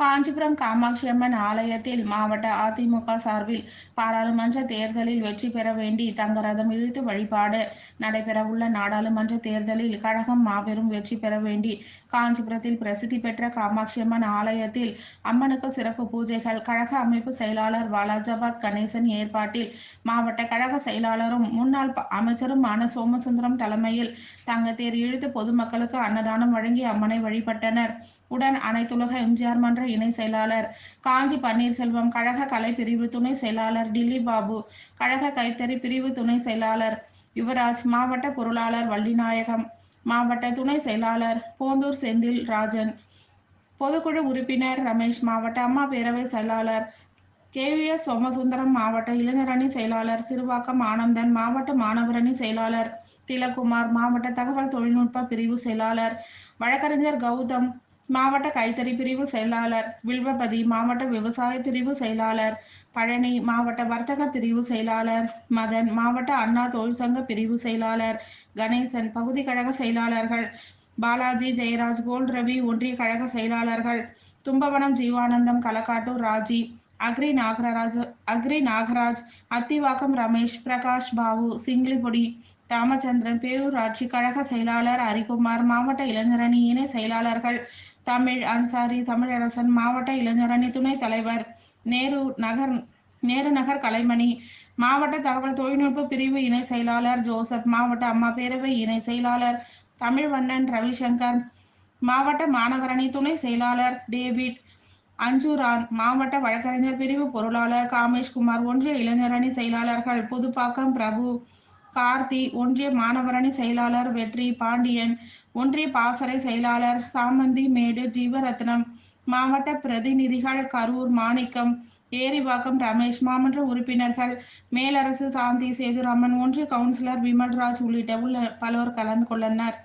காஞ்சிபுரம் காமாட்சி அம்மன் ஆலயத்தில் மாவட்ட அதிமுக சார்பில் பாராளுமன்ற தேர்தலில் வெற்றி பெற வேண்டி தங்கரதம் இழுத்து வழிபாடு நடைபெறவுள்ள நாடாளுமன்ற தேர்தலில் கழகம் மாபெரும் வெற்றி பெற வேண்டி காஞ்சிபுரத்தில் பிரசித்தி பெற்ற காமாட்சி அம்மன் ஆலயத்தில் அம்மனுக்கு சிறப்பு பூஜைகள் கழக அமைப்பு செயலாளர் வாலாஜாபாத் கணேசன் ஏற்பாட்டில் மாவட்ட கழக செயலாளரும் முன்னாள் அமைச்சருமான சோமசுந்தரம் தலைமையில் தங்கத்தேர் இழுத்து பொதுமக்களுக்கு அன்னதானம் வழங்கி அம்மனை வழிபட்டனர். உடன் அனைத்துலக எம்ஜிஆர் மன்ற இணை செயலாளர் காஞ்சி பன்னீர்செல்வம், கழக கலை பிரிவு துணை செயலாளர் டில்லி பாபு, கழக கைத்தறி பிரிவு துணை செயலாளர் யுவராஜ், மாவட்ட பொருளாளர் வள்ளிநாயகம், மாவட்ட துணை செயலாளர் போந்தூர் செந்தில் ராஜன், பொதுக்குழு உறுப்பினர் ரமேஷ், மாவட்ட அம்மா பேரவை செயலாளர் KVS சோமசுந்தரம், மாவட்ட இளைஞரணி செயலாளர் சிறுவாக்கம் ஆனந்தன், மாவட்ட மாணவரணி செயலாளர் திலக்குமார், மாவட்ட தகவல் தொழில்நுட்ப பிரிவு செயலாளர் வழக்கறிஞர் கௌதம், மாவட்ட கைத்தறி பிரிவு செயலாளர் வில்வபதி, மாவட்ட விவசாய பிரிவு செயலாளர் பழனி, மாவட்ட வர்த்தக பிரிவு செயலாளர் மதன், மாவட்ட அண்ணா தொழிற்சங்க பிரிவு செயலாளர் கணேசன், பகுதி கழக செயலாளர்கள் பாலாஜி, ஜெயராஜ், கோல்ட் ரவி, ஒன்றிய கழக செயலாளர்கள் தும்பவனம் ஜீவானந்தம், களக்காட்டூர் ராஜி, அக்ரி நாகராஜ், அத்திவாக்கம் ரமேஷ், பிரகாஷ் பாபு, சிங்கிலிபொடி ராமச்சந்திரன், பேரூராட்சி கழக செயலாளர் ஹரிகுமார், மாவட்ட இளைஞரணி இணை செயலாளர்கள் தமிழ் அன்சாரி, தமிழரசன், மாவட்ட இளைஞரணி துணை தலைவர் நேரு நகர் கலைமணி, மாவட்ட தகவல் தொழில்நுட்ப பிரிவு இணை செயலாளர் ஜோசப், மாவட்ட அம்மா பேரவை இணை செயலாளர் தமிழ்வண்ணன், ரவிசங்கர், மாவட்ட மாணவரணி துணை செயலாளர் டேவிட், அஞ்சுரான், மாவட்ட வழக்கறிஞர் பிரிவு பொருளாளர் காமேஷ்குமார், ஒன்றிய இளைஞரணி செயலாளர்கள் புதுப்பாக்கம் பிரபு, கார்த்தி, ஒன்றிய மாணவரணி செயலாளர் வெற்றி பாண்டியன், ஒன்றிய பாசறை செயலாளர் சாமந்தி மேடு ஜீவரத்னம், மாவட்ட பிரதிநிதிகள் கரூர் மாணிக்கம், ஏரிவாக்கம் ரமேஷ், மாமன்ற உறுப்பினர்கள் மேலரசு சாந்தி, சேதுராமன், ஒன்றிய கவுன்சிலர் விமல்ராஜ் உள்ளிட்ட பலர் கலந்து கொண்டனர்.